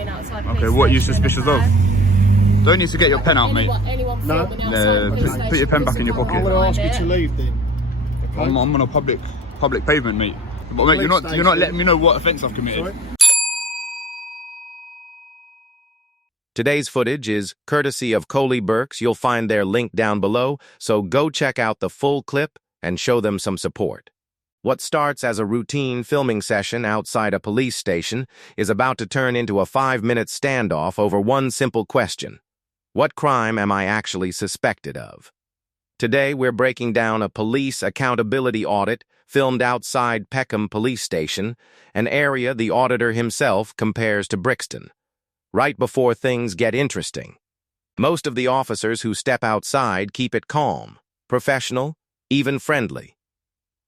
filming outside Okay, what are you suspicious of? Don't need to get your pen out, mate. Anyone filming outside Put your pen back in your pocket. I'm going to ask you to leave then. Okay? I'm on a public pavement, mate. But mate, you're not letting me know what offence I've committed. Sorry? Today's footage is courtesy of Coley Burks. You'll find their link down below, so go check out the full clip and show them some support. What starts as a routine filming session outside a police station is about to turn into a 5-minute standoff over one simple question. What crime am I actually suspected of? Today, we're breaking down a police accountability audit filmed outside Peckham police station, an area the auditor himself compares to Brixton. Right before things get interesting. Most of the officers who step outside keep it calm, professional, even friendly.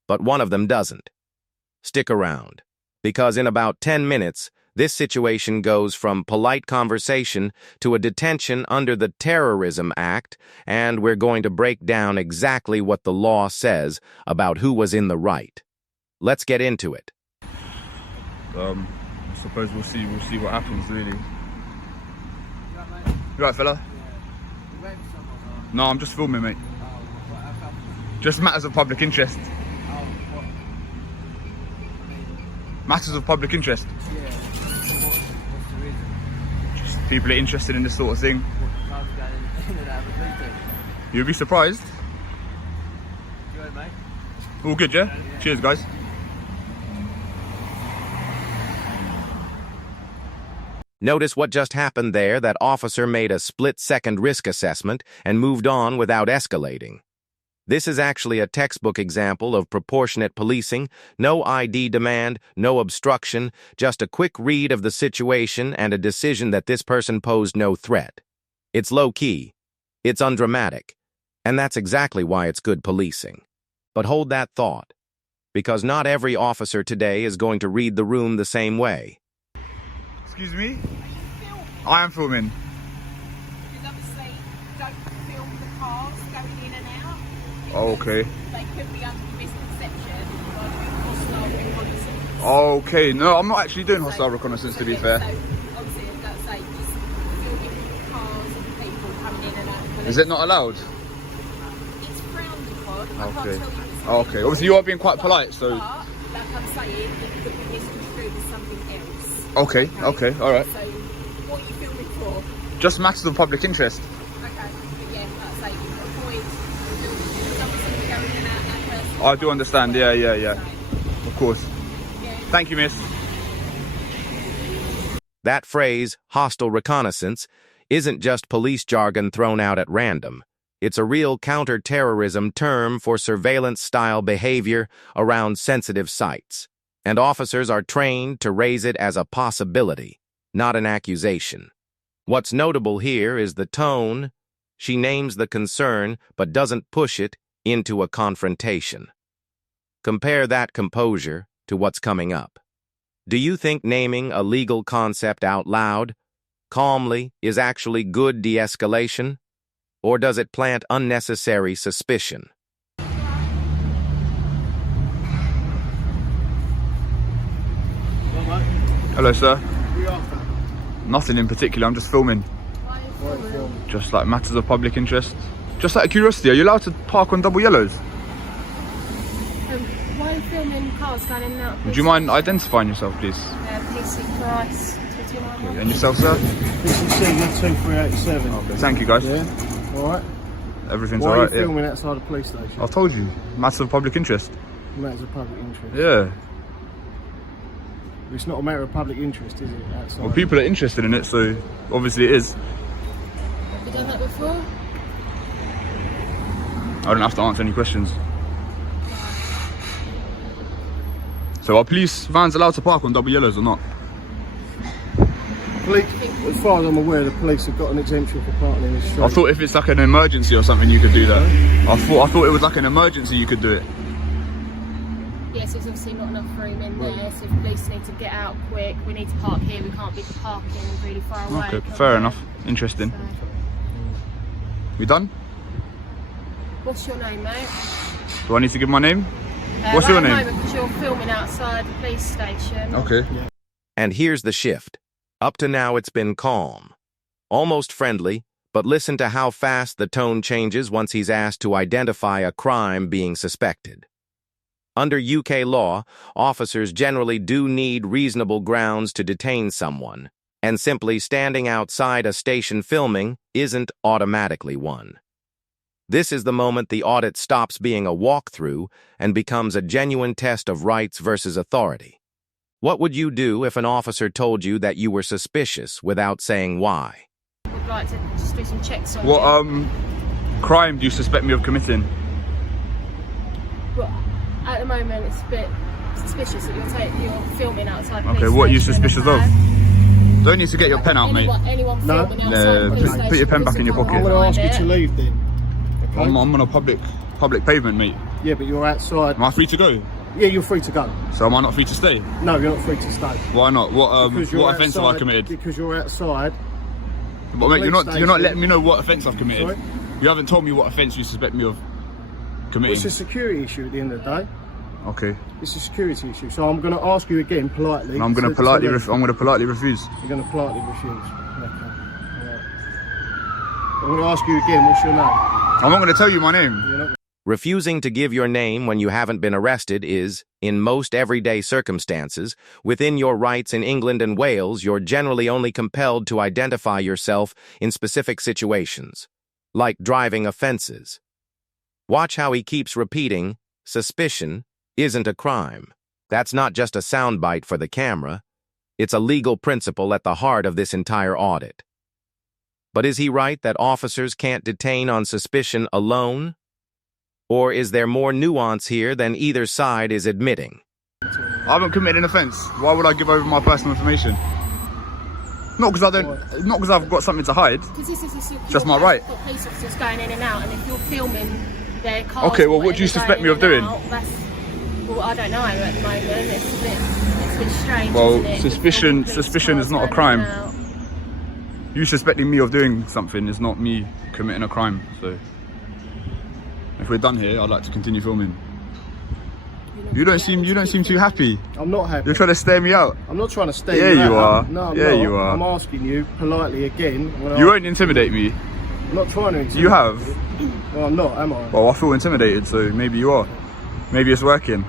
But one of them doesn't. Stick around, because in about 10 minutes, this situation goes from polite conversation to a detention under the Terrorism Act, and we're going to break down exactly what the law says about who was in the right. Let's get into it. I suppose we'll see what happens, really. You right, fella? No, I'm just filming, mate. Just matters of public interest. Matters of public interest. Yeah. What's the reason? Just people are interested in this sort of thing. Cars going in and out of the police station. You'll be surprised. You alright, mate? All good, yeah? Cheers, guys. Notice what just happened there. That officer made a split-second risk assessment and moved on without escalating. This is actually a textbook example of proportionate policing. No ID demand, no obstruction, just a quick read of the situation and a decision that this person posed no threat. It's low-key. It's undramatic. And that's exactly why it's good policing. But hold that thought, because not every officer today is going to read the room the same way. Excuse me? I am filming. Because obviously, don't film the cars going in and out. Oh, okay. They could be under misconception by doing hostile reconnaissance. Okay, no, I'm not actually doing hostile reconnaissance, to be fair. So, obviously, as I say, just filming cars and people coming in and out. Is it not allowed? It's frowned upon. I can't Okay. tell you it's Okay, obviously you are being quite polite, so... But, like I'm saying, it could be misconstrued as something else. Okay, alright. So, what are you filming for? Just matters of public interest. Okay, but yeah, like I say, avoid something going in and out that person. I do understand, yeah. Of course. Yeah. Thank you, miss. That phrase, hostile reconnaissance, isn't just police jargon thrown out at random. It's a real counter-terrorism term for surveillance-style behavior around sensitive sites. And officers are trained to raise it as a possibility, not an accusation. What's notable here is the tone. She names the concern, but doesn't push it into a confrontation. Compare that composure to what's coming up. Do you think naming a legal concept out loud, calmly, is actually good de-escalation? Or does it plant unnecessary suspicion? Hello, sir. Who you after? Nothing in particular, I'm just filming. Why are you filming? Just like matters of public interest. Just out of curiosity, are you allowed to park on double yellows? Why are you filming cars going in and out? Would you mind identifying yourself, please? PC Price, 2291. And yourself, sir? This is C2387. Okay, thank you, guys. Yeah? Alright. Everything's Why are alright, you yeah. filming outside a police station? I told you, matters of public interest. Matters of public interest. Yeah. It's not a matter of public interest, is it? Outside? Well, people are interested in it, so obviously it is. Have you done that before? I don't have to answer any questions. So are police vans allowed to park on double yellows or not? Police, as far as I'm aware, the police have got an exemption for parking in the street. I thought if it's like an emergency or something you could do that. I thought it was like an emergency you could do it. Yes, there's obviously not enough room in there, so if police need to get out quick, we need to park here, we can't be parking really far away. Okay, fair enough. Interesting. So, We done? what's your name, mate? Do I need to give my name? What's your name? Because you're filming outside the police station. Okay. And here's the shift. Up to now, it's been calm, almost friendly, but listen to how fast the tone changes once he's asked to identify a crime being suspected. Under UK law, officers generally do need reasonable grounds to detain someone, and simply standing outside a station filming isn't automatically one. This is the moment the audit stops being a walkthrough and becomes a genuine test of rights versus authority. What would you do if an officer told you that you were suspicious without saying why? We'd like to just do some checks on What you. crime do you suspect me of committing? But at the moment, it's a bit suspicious that you're filming outside. Okay, police what are you station suspicious of? Don't need to get your pen out, mate. Anyone No. filming outside the police Put your pen station back in your doesn't pocket. I'm going to ask you to it. leave then. Okay? I'm on a public pavement, mate. Yeah, but you're outside. Am I free to go? Yeah, you're free to go. So am I not free to stay? No, you're not free to stay. Why not? What Because you're offence have I outside- committed? Because you're outside. But mate, you're not station. letting me know what offence I've committed. Sorry? You haven't told me what offence you suspect me of committing. It's a security issue at the end of the day. Okay. It's a security issue. So I'm going to ask you again politely. And I'm going to politely refuse. You're going to politely refuse. Okay. Alright. I'm going to ask you again. What's your name? I'm not going to tell you my name. You're not. Refusing to give your name when you haven't been arrested is, in most everyday circumstances, within your rights in England and Wales. You're generally only compelled to identify yourself in specific situations, like driving offenses. Watch how he keeps repeating, suspicion isn't a crime. That's not just a soundbite for the camera. It's a legal principle at the heart of this entire audit. But is he right that officers can't detain on suspicion alone? Or is there more nuance here than either side is admitting? I haven't committed an offence. Why would I give over my personal information? Not because I've got something to hide. Because this is a secure Just my place. right. You've got police officers going in and out, and if you're filming their cars, Okay, well, or what do you whatever suspect me going of in doing? and out, well, I don't know at the moment. It's a bit strange. Well, isn't it? suspicion- Police suspicion cars is not a going in and crime. out. You suspecting me of doing something is not me committing a crime. So if we're done here, I'd like to continue filming. You don't seem too happy. I'm not happy. You're trying to stare me out. I'm not trying to stay. Yeah, you are. No, I'm Yeah, not. you are. I'm asking you politely again. You won't intimidate me. I'm not trying to intimidate You have. Well, I'm not, am I? Well, I feel intimidated, so maybe you are. Maybe it's working.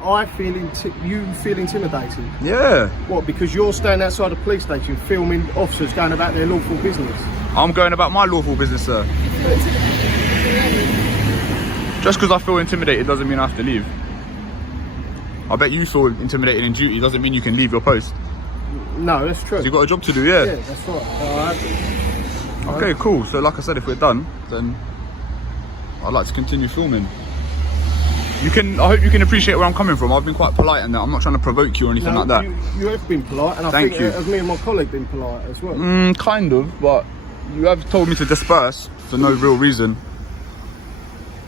I feel you feel intimidated. Yeah. What? Because you're standing outside a police station filming officers going about their lawful business. I'm going about my lawful business, sir. Just because I feel intimidated doesn't mean I have to leave. I bet you feel intimidated in duty doesn't mean you can leave your post. No, that's true. You've got a job to do, yeah. Yeah, that's right. All right. Okay, cool. So like I said, if we're done, then I'd like to continue filming. I hope you can appreciate where I'm coming from. I've been quite polite in that. I'm not trying to provoke you or anything No, like that. You have been polite, and I Thank think you. as me and my colleague been polite as well. Kind of, but you have told me to disperse for no real reason.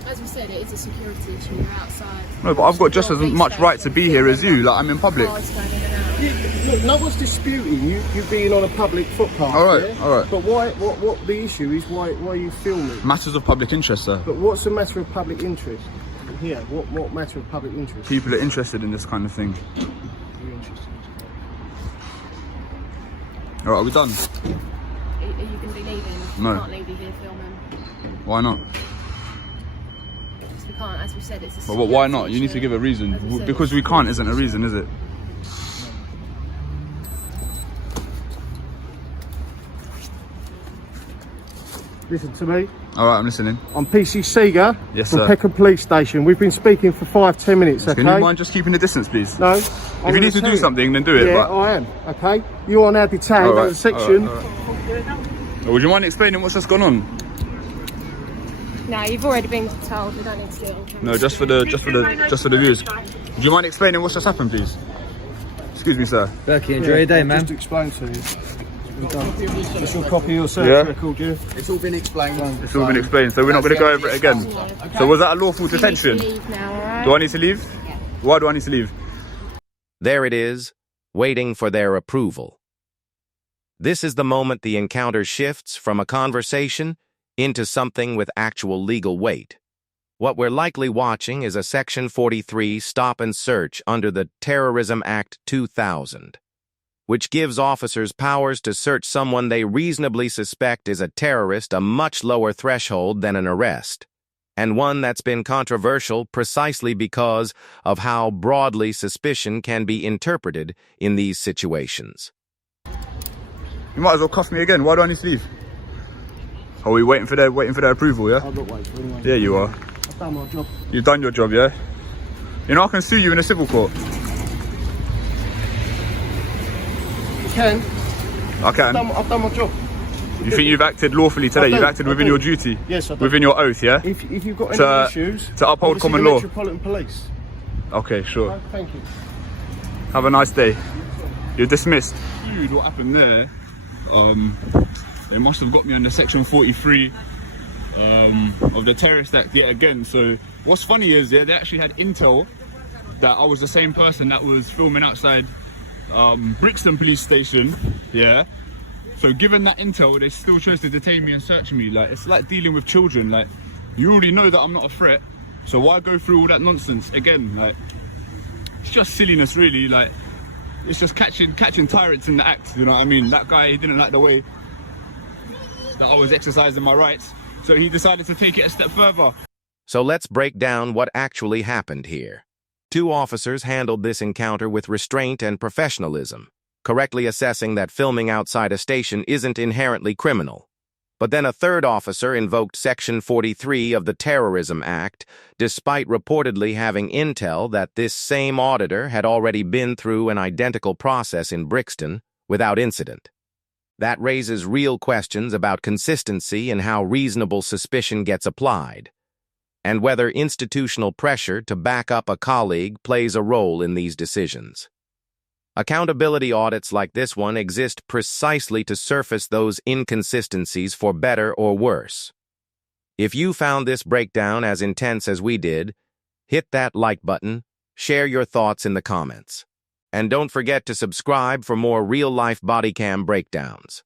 As we said, it is a security issue. You're outside. No, but I've got just as much right to be here as you. Like, I'm in public. Cars going in and out. Look, no one's disputing you being on a public footpath. All right, yeah? all right. But why? What the issue is? Why are you filming? Matters of public interest, sir. But what's the matter of public interest? Here, what matter of public interest? People are interested in this kind of thing. You're interested. All right, are we done? Are you going to be leaving? No. We can't leave you here filming. Why not? Because we can't, as we said, it's a Well, why security not? You need to issue. give a reason. As we said, Because it's we a can't security isn't a reason, is it? Listen to me. All right, I'm listening. I'm PC Seeger Yes, from sir. Peckham Police Station. We've been speaking for 5-10 minutes, okay? Can you mind just keeping the distance, please? No. If you need to do something, then do it. Yeah, but... I am, okay? You are now detained All right, under section... all right. Would you mind explaining what's just gone on? No, you've already been told. We don't need to do it on camera. No, just for the viewers. Would you mind explaining what's just happened, please? Excuse me, sir. Berkey, enjoy your day, man. Just explain to you. Just your copy of your service record, yeah? It's all been explained. It's all been explained, so we're not going to go over it again. So was that a lawful You need to detention? leave now, all right? Do I need to leave? Why do I need to leave? There it is, waiting for their approval. This is the moment the encounter shifts from a conversation into something with actual legal weight. What we're likely watching is a Section 43 stop and search under the Terrorism Act 2000. which gives officers powers to search someone they reasonably suspect is a terrorist, a much lower threshold than an arrest, and one that's been controversial precisely because of how broadly suspicion can be interpreted in these situations. You might as well cuff me again. Why do I need to leave? Are we waiting for their approval, yeah? I'm not waiting for anyone. Yeah, you are. I've done my job. You've done your job, yeah? You know I can sue you in a civil court. You can. I can. I've done my job. You think you've acted lawfully today? You've acted within your duty? Yes, I do. Within your oath, yeah? If you've got any issues, to uphold obviously common the law. Metropolitan Police. Okay, sure. Oh, thank you. Have a nice day. You're dismissed. Dude, what happened there? They must have got me under section 43 of the Terrorism Act yet again. So what's funny is, yeah, they actually had intel that I was the same person that was filming outside Brixton police station, yeah. So given that intel, they still chose to detain me and search me. Like, it's like dealing with children. Like, you already know that I'm not a threat, so why go through all that nonsense again? Like, it's just silliness, really. Like, it's just catching tyrants in the act, you know what I mean? That guy, he didn't like the way that I was exercising my rights, so he decided to take it a step further. So let's break down what actually happened here. 2 officers handled this encounter with restraint and professionalism, correctly assessing that filming outside a station isn't inherently criminal. But then a 3rd officer invoked Section 43 of the Terrorism Act, despite reportedly having intel that this same auditor had already been through an identical process in Brixton without incident. That raises real questions about consistency and how reasonable suspicion gets applied, and whether institutional pressure to back up a colleague plays a role in these decisions. Accountability audits like this one exist precisely to surface those inconsistencies for better or worse. If you found this breakdown as intense as we did, hit that like button, share your thoughts in the comments, and don't forget to subscribe for more real-life body cam breakdowns.